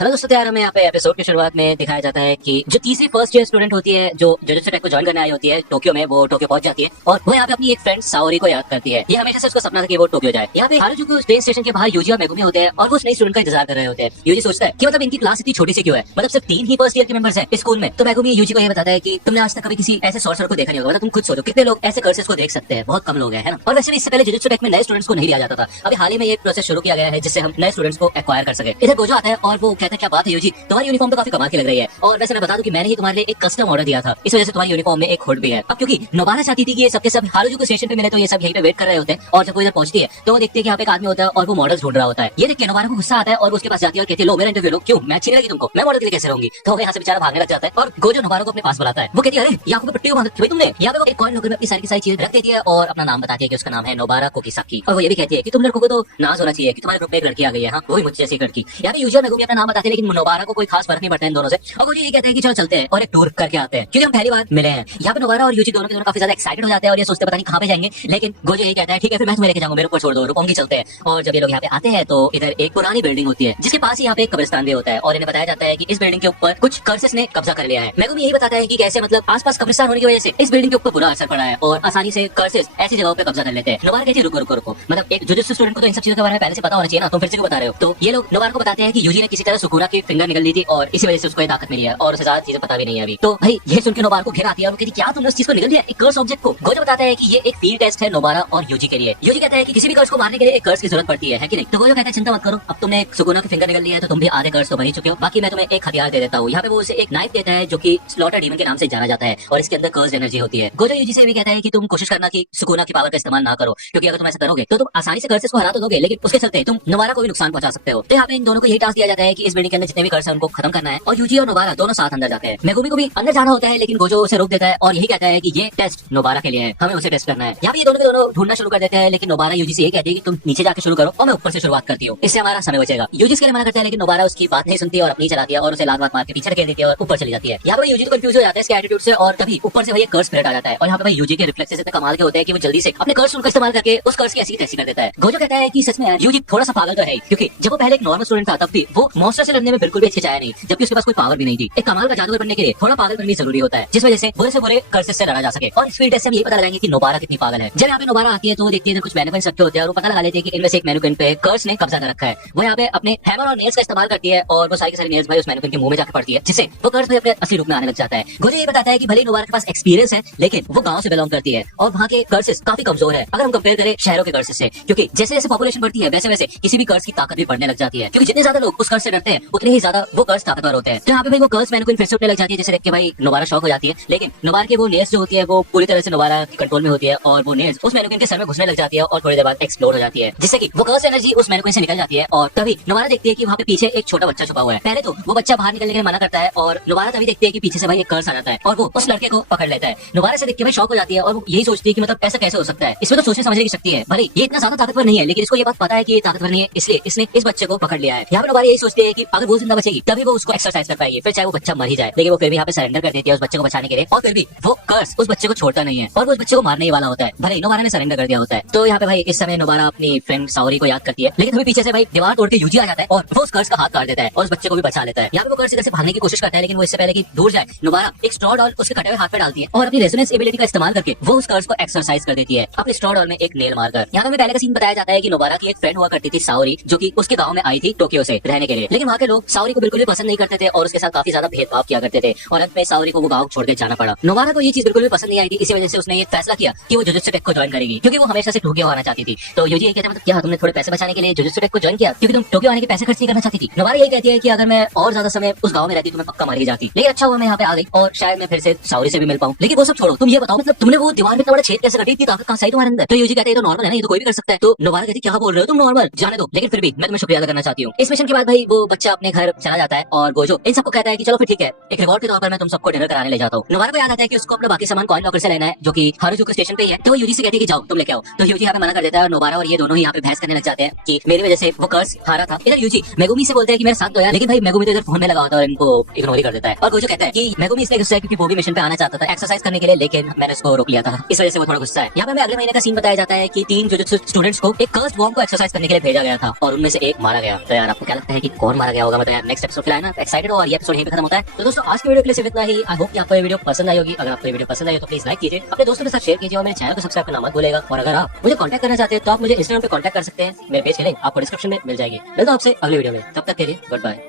Hello दोस्तों, तैयार हमें यहाँ पे एपिसोड की शुरुआत में दिखाया जाता है कि जो तीसरी फर्स्ट ईयर स्टूडेंट होती है जो जुजुत्सु टेक को ज्वाइन करने आई होती है टोक्यो में, वो टोक्यो पहुंच जाती है और वो यहाँ पे अपनी एक फ्रेंड साओरी को याद करती है। ये हमेशा से उसका सपना था कि वो टोक्यो जाए। यहाँ पे हारुजुकु ट्रेन स्टेशन के बाहर यूजी और मेगुमी होते हैं और वो उस नई स्टूडेंट का इंतजार कर रहे होते हैं। यूजी सोचता है कि मतलब इनकी क्लास इतनी छोटी सी क्यों है, मतलब सिर्फ 3 ही फर्स्ट ईयर के मेंबर्स हैं इस स्कूल में। तो मेगुमी यूजी को ये बताता है कि तुमने आज तक कभी किसी ऐसे सॉर्सरर को देखा नहीं होगा, मतलब तुम खुद सोचो कितने लोग ऐसे कर्सेस को देख सकते हैं, बहुत कम लोग हैं, है ना। और वैसे भी इससे पहले जुजुत्सु टेक में नए स्टूडेंट्स को नहीं लिया जाता था। अभी हाल ही में ये प्रोसेस शुरू किया गया है जिससे हम नए स्टूडेंट्स को एक्वायर कर सके। इधर गोजो आता है और वो कहता है क्या बात है यूजी, तुम्हारी यूनिफॉर्म तो काफी कमाल की लग रही है। और वैसे मैं बता दूं कि मैंने ही तुम्हारे लिए एक कस्टम ऑर्डर दिया था, इस वजह से तुम्हारी यूनिफॉर्म में एक हुड भी है। अब क्योंकि नोबारा चाहती थी कि ये सबके सब हारुजुकु स्टेशन पे मिले, तो ये सब यहीं पे वेट कर रहे होते हैं। और जब वो इधर पहुंचती है तो वो देखते हैं कि यहाँ पे एक आदमी होता है और वो मॉडल्स ढूंढ रहा होता है। ये देख के नोबारा को गुस्सा आता है और उसके पास जाती है और कहती है लो मेरा इंटरव्यू लो, क्यों मैं अच्छी नहीं लगी तुमको, मैं मॉडल के लिए कैसे रहूंगी। तो वो यहाँ से बेचारा भागने लग जाता है और गोजो नोबारा को अपने पास बुलाता है। वो कहती है अरे यहाँ पे पट्टी बांध रखी है तुमने। यहाँ पे वो एक कॉइन लॉकर में अपनी सारी की सारी चीजें रख देती है और अपना नाम बताती है कि उसका नाम है नोबारा कोकिसाकी। और वो ये भी कहती है कि तुम लड़कों को तो नाज होना चाहिए कि तुम्हारे ग्रुप में एक लड़की आ गई है, हाँ वो भी मुझसे जैसी लड़की। यहाँ पे यूजी और मेगुमी अपना नाम बताते हैं लेकिन नोबारा को कोई खास फर्क नहीं पड़ता इन दोनों से। और गोजो ये कहते हैं कि चलो चलते हैं और एक टूर करके आते हैं क्योंकि हम पहली बार मिले हैं। यहाँ पे नोबारा और यूजी दोनों के दोनों काफी ज्यादा एक्साइटेड हो जाते हैं और ये सोचते पता नहीं कहाँ पे जाएंगे, लेकिन गोजो यही कहता है ठीक है फिर मैं तुम्हें लेके जाऊंगा, मेरे ऊपर छोड़ दो, रुकोंगी चलते हैं। और जब ये लोग यहाँ पे आते हैं तो इधर एक पुरानी बिल्डिंग होती है जिसके पास ही यहाँ पे एक कब्रिस्तान भी होता है और इन्हें बताया जाता है कि इस बिल्डिंग के ऊपर कुछ कर्सेस ने कब्जा कर लिया है। मेगुमी यही बताता है कि कैसे मतलब आसपास कब्रिस्तान होने की वजह से इस बिल्डिंग के ऊपर बुरा असर पड़ा है और आसानी से कर्सेस ऐसी जगहों पे कब्जा कर लेते हैं। नोबारा कहती है रुको रुको रुको, मतलब एक जुजुत्सु स्टूडेंट को तो इन सब चीजों के बारे में पहले से पता होना चाहिए ना, तुम फिर से क्यों बता रहे हो। तो ये लोग नोबारा को बताते हैं कि यूजी ने किसी तरह सुकुना की फिंगर निकल ली थी और इसी वजह से उसको ये ताकत मिली है और उसे ज्यादा चीजें पता भी नहीं है अभी। तो भाई ये सुन के नोबारा को घेर आती है और वो कहती क्या तुमने उस चीज को निकल दिया, एक कर्स ऑब्जेक्ट को। गोजो बताता है कि ये एक फील्ड टेस्ट है नोबारा और यूजी के लिए। यूजी कहता है कि किसी भी कर्स को मारने के लिए एक कर्स की जरूरत पड़ती है कि नहीं। तो गोजो कहता है चिंता मत करो, अब तुमने एक सुकुना की फिंगर निकल ली है तो तुम भी आधे कर्स तो बन ही चुके हो, बाकी मैं तुम्हें एक हथियार दे देता हूँ। यहाँ पे वो उसे एक नाइफ देता है जो कि स्लॉटर डीमन के नाम से जाना जाता है और इसके अंदर कर्स एनर्जी होती है। गोजो यूजी से भी कहता है कि तुम कोशिश करना कि सुकुना की पावर का इस्तेमाल ना करो, क्योंकि अगर तुम ऐसा करोगे तो तुम आसानी से कर्सेस को हरा तो दोगे लेकिन उसके चलते तुम नोबारा को भी नुकसान पहुंचा सकते हो। तो यहाँ पे इन दोनों को यही टास्क दिया जाता है कि इस बिल्डिंग के अंदर जितने भी कर्स हैं उनको खत्म करना है और यूजी और नोबारा दोनों साथ अंदर जाते हैं। मेगुमी को भी अंदर जाना होता है लेकिन गोजो उसे रोक देता है और यही कहता है कि ये टेस्ट नोबारा के लिए है, हमें उसे टेस्ट करना है। यहाँ पे ये दोनों के दोनों ढूंढना शुरू कर देते हैं लेकिन नोबारा यूजी से ये कहती है कि तुम नीचे जाकर शुरू करो और मैं ऊपर से शुरुआत करती हूँ, इससे हमारा समय बचेगा। यूजी इसके लिए मना करता है लेकिन नोबारा उसकी बात नहीं सुनती और अपनी चलाती है और उसे लात मार के पीछे ढकेल देती है और ऊपर चली जाती है। यहाँ पे यूजी तो कंफ्यूज हो जाता है इसके एटीट्यूड से और तभी ऊपर से भाई कर्स फ्लड आ जाता है और यहाँ पे भाई यूजी के रिफ्लेक्सेस इतने कमाल के होते हैं कि वो जल्दी से अपने कर्स का इस्तेमाल करके उस कर्स की ऐसी तैसी कर देता है। गोजो कहता है कि सच में यार यूजी थोड़ा सा पागल तो है, क्योंकि जब वो पहले एक नॉर्मल स्टूडेंट था तब भी वो मॉन्स्टर से लड़ने में बिल्कुल भी हिचकिचाया नहीं, जबकि उसके पास कोई पावर भी नहीं थी। एक कमाल का जादूगर बनने के लिए थोड़ा पागलपन भी जरूरी होता है जिस वजह से बुरे कर्सेस से लड़ा जा सके। और इस फील्ड टेस्ट से हम ये पता लगाएंगे कि नोबारा कितनी पागल है। जब यहाँ पे नोबारा आती है तो वो देखती है कुछ मैनिक्विन रखे होते हैं और वो पता लगा लेते हैं कि इनमें से एक मैनिक्विन पे कर्स ने कब्जा कर रखा है। वो यहाँ पे अपने हैमर और नेल्स का इस्तेमाल करती है और वो सारी की सारी नेल्स भाई उस मैनिक्विन के मुंह में जाकर पड़ती है जिससे वो कर्स भाई अपने असली रूप में आने लग जाता है। गोजो ये बताता है कि भले नोबारा के पास एक्सपीरियंस है लेकिन वो गांव से बिलोंग करती है और वहाँ के कर्सेस काफी कमजोर है अगर हम कंपेयर करें शहरों के कर्सेस से, क्योंकि जैसे जैसे पॉपुलेशन बढ़ती है वैसे वैसे किसी भी कर्स की ताकत भी बढ़ने लग जाती है, क्योंकि जितने ज्यादा लोग उस कर्स से डरते हैं उतने ही ज्यादा वो कर्स ताकतवर होते हैं। तो यहाँ पे भाई वो कर्स मैनिक्विन फिर से उठने लग जाती है जिसे देख के भाई नोबारा शॉक हो जाती है, लेकिन नोबारा के वो नेल्स जो होती है वो पूरी तरह से नोबारा के कंट्रोल में होती है और वो नेल्स उस मैनिक्विन के सर में घुसने लग जाती है और थोड़ी देर बाद एक्सप्लोड हो जाती है जिससे कि वो कर्स एनर्जी उस मैनिक्विन से निकल जाती है। और तभी नोबारा देखती है कि वहाँ पे पीछे एक छोटा बच्चा छुपा हुआ है। पहले तो वो बच्चा बाहर निकलने के लिए मना करता है और नोबारा तभी देखती है कि पीछे से भाई एक कर्स आ जाता है और वो उस लड़के को पकड़ लेता है। नोबारा से देख के भाई शॉक हो जाती है और वो यही सोचती है कि मतलब ऐसा कैसे हो सकता है, इसमें तो सोचने समझने की शक्ति है, भले ये इतना ज्यादा ताकतवर नहीं है लेकिन इसको ये बात पता है कि ये ताकतवर नहीं है इसलिए इसने इस बच्चे को पकड़ लिया है। यहाँ पे नोबारा यही सोचती है कि अगर वो जिंदा बचेगी तभी वो उसको एक्सरसाइज कर पाएगी, फिर चाहे वो बच्चा मर ही जाए, लेकिन वो फिर भी यहाँ पे सरेंडर कर देती है उस बच्चे को बचाने के लिए। और फिर भी वो कर्स उस बच्चे को छोड़ता नहीं है और वो उस बच्चे को मारने ही वाला होता है, भले नोबारा ने सरेंडर कर दिया होता है। तो यहाँ पे भाई इस समय नोबारा अपनी फ्रेंड साओरी को याद करती है लेकिन तभी पीछे से भाई दीवार तोड़ के यूजी आ जाता है और वो उस कर्स का हाथ काट देता है और उस बच्चे को भी बचा लेता है। यहाँ पे वो कर्स इधर से भागने की कोशिश करता है लेकिन वो इससे पहले कि दूर जाए नोबारा एक स्ट्रॉ डॉल उसके कटे हुए हाथ पे डालती है और अपनी रेजोनेंस एबिलिटी का इस्तेमाल करके वो उस कर्स को एक्सरसाइज कर देती है अपने स्ट्रॉ डॉल में एक नेल मारकर। यहाँ पे पहले का सीन बताया जाता है कि नोबारा की एक फ्रेंड हुआ करती थी साओरी, जो कि उसके गांव में आई थी टोक्यो से रहने के लिए, लेकिन वहाँ के लोग साओरी को बिल्कुल भी पसंद नहीं करते थे और उसके साथ काफी ज्यादा भेदभाव किया करते थे और अंत में साओरी को वो गांव छोड़ के जाना पड़ा। नोबारा को ये चीज बिल्कुल भी पसंद नहीं आई थी, इसी वजह से उसने ये फैसला किया कि वो जुजुत्सु टेक को ज्वाइन करेगी, क्योंकि वो हमेशा से टोक्यो आना चाहती थी। तो यूजी ये कहते हैं मतलब क्या तुमने थोड़े पैसे बचाने के लिए जुजुत्सु टेक को ज्वाइन किया क्योंकि तुम टोक्यो आने के पैसे खर्च नहीं करना चाहती थी। नोबारा यही कहती है कि अगर मैं और ज्यादा समय उस गांव में रहती तो मैं पक्का मर ही जाती, लेकिन अच्छा हुआ मैं यहाँ पे आ गई और शायद मैं फिर से साओरी से भी मिल पाऊं। लेकिन वो सब छोड़ो, तुम ये बताओ मतलब तुमने वो दीवार में इतना बड़ा छेद कैसे कटी, इतनी ताकत कहाँ से आई तुम्हारे अंदर। तो यूजी कहते हैं तो नॉर्मल है ना, ये तो कोई भी कर सकता है। तो नोबारा कहती क्या बोल रहे हो तुम, नॉर्मल जाने दो, लेकिन फिर भी मैं तुम्हें शुक्रिया अदा करना चाहती हूँ। इस मिशन के बाद भाई वो बच्चा अपने घर चला जाता है और गोजो इन सबको कहता है कि चलो फिर ठीक है, एक रिवॉर्ड के तौर पर मैं तुम सबको डिनर कराने ले जाता हूँ। नोबारा को याद आता है कि उसको अपना बाकी सामान कॉइन लॉकर से लेना है जो कि हारुजुकु स्टेशन पे ही है। तो वो यूजी से कहती है कि जाओ तुम लेके आओ। तो यूजी यहाँ पे मना कर देता है और नोबारा और ये दोनों ही यहाँ पे बहस करने लग जाते हैं कि मेरी वजह से वो कर्स हारा था। इधर यूजी मेगुमी से बोलते हैं कि मेरे साथ दो यार, लेकिन भाई मेगुमी तो इधर फोन में लगा होता है और इनको इग्नोर ही कर देता है। और गोजो कहता है कि मेगुमी इसलिए गुस्सा है क्योंकि वो भी मिशन पे आना चाहता था एक्सरसाइज करने के लिए, लेकिन मैंने उसको रोक लिया था, इस वजह से वो थोड़ा गुस्सा है। यहाँ पे हमें अगले महीने का सीन बताया जाता है कि 3 जुजुत्सु स्टूडेंट्स को एक कर्स्ड वॉर्म को एक्सरसाइज करने के लिए भेजा गया था और उनमें से एक मारा गया। तो यार आपको क्या लगता है कि कौन मारा आ गया होगा, मतलब यार नेक्स्ट एपिसोड के लिए ना एक्साइटेड हो, और ये एपिसोड यहीं पे खत्म होता है। तो दोस्तों आज की वीडियो के लिए सिर्फ इतना ही। आई होप कि आपको ये वीडियो पसंद आई होगी। अगर आपको ये वीडियो पसंद आई हो तो प्लीज लाइक कीजिए, अपने दोस्तों के साथ शेयर कीजिए और मेरे चैनल को सब्सक्राइब करना मत भूलेगा। और अगर आप मुझे कांटेक्ट करना चाहते हैं तो आप मुझे इंस्टाग्राम पे कांटेक्ट कर सकते हैं, मेरे पेज की लिंक आपको डिस्क्रिप्शन में मिल जाएगी। मिलता हूं आपसे अगले वीडियो में, तब तक के लिए गुड बाय।